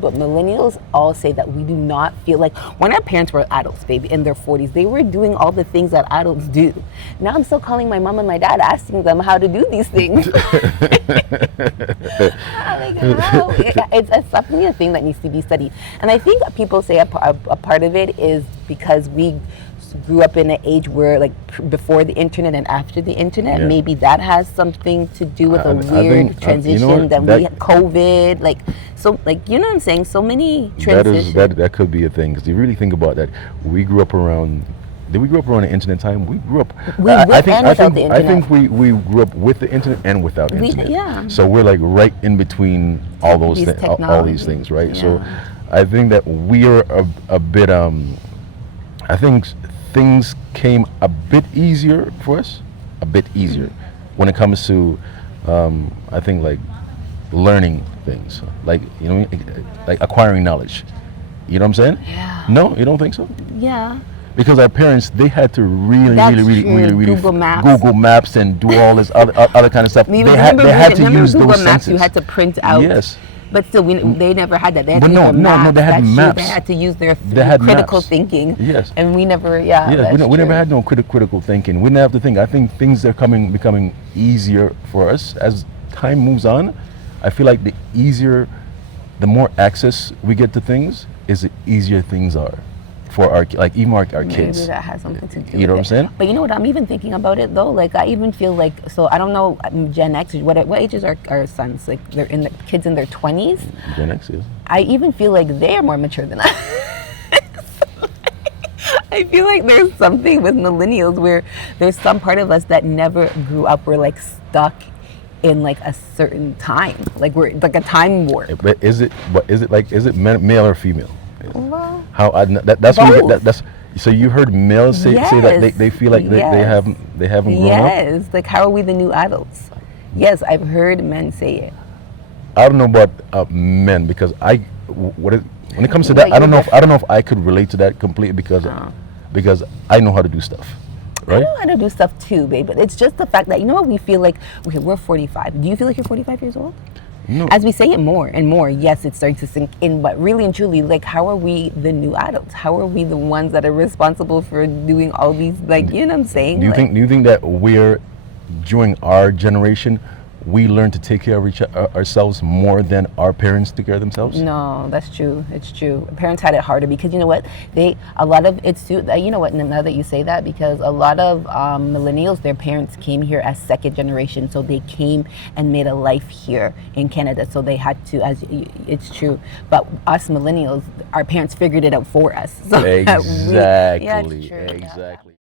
But millennials all say that we do not feel like when our parents were adults, baby, in their 40s, they were doing all the things that adults do. Now I'm still calling my mom and my dad, asking them how to do these things. It's definitely a thing that needs to be studied. And I think people say a part of it is because we grew up in an age where, like, before the internet and after the internet, maybe that has something to do with a weird transition. We had COVID, like, so, like, you know what I'm saying? So many transitions. That could be a thing, because you really think about that. We grew up around. Did we grow up around the internet time? We grew up. I think we grew up with the internet and without internet. Yeah. So we're like right in between all those things, all these things, right? Yeah. So I think that we are a bit. I think things came a bit easier for us, a bit easier when it comes to, I think, like learning things, like, you know, like acquiring knowledge. You know what I'm saying? Yeah. No, you don't think so? Yeah. Because our parents, they had to really Google Maps and do all this other kind of stuff. They had to use Google those Maps. senses. You had to print out. Yes. But still, they never had that. They had but to use no, they had maps. They had to use their critical thinking. Yes. And we never, we never had no critical thinking. We didn't have to think. I think things are becoming easier for us as time moves on. I feel like the more access we get to things, is the easier things are for our kids. Maybe that has something to do. You know what I'm saying? But you know what? I'm even thinking about it though. Like, I even feel like, so I don't know, Gen X. What ages are our sons? Like, they're kids in their 20s. Gen X, yes. I even feel like they're more mature than us. I feel like there's something with millennials where there's some part of us that never grew up. We're like stuck in like a certain time. Like, we're like a time warp. But is it male or female? Well, that's so you heard males say that they feel like they haven't grown up. Yes, like, how are we the new adults? Yes, I've heard men say it. I don't know about men, because when it comes to that, I don't know if I could relate to that completely, because I know how to do stuff. Right? I know how to do stuff too, babe, but it's just the fact that, you know what, we feel like, okay, we're 45. Do you feel like you're 45 years old? No. As we say it more and more, yes, it's starting to sink in, but really and truly, like, how are we the new adults? How are we the ones that are responsible for doing all these, like, you know what I'm saying? Do you think that during our generation, we learn to take care of ourselves more than our parents took care of themselves? No, that's true. It's true. Parents had it harder because, you know what, a lot of it's too, you know what, now that you say that, because a lot of millennials, their parents came here as second generation, so they came and made a life here in Canada, so they had to, it's true. But us millennials, our parents figured it out for us. So exactly. it's true, exactly.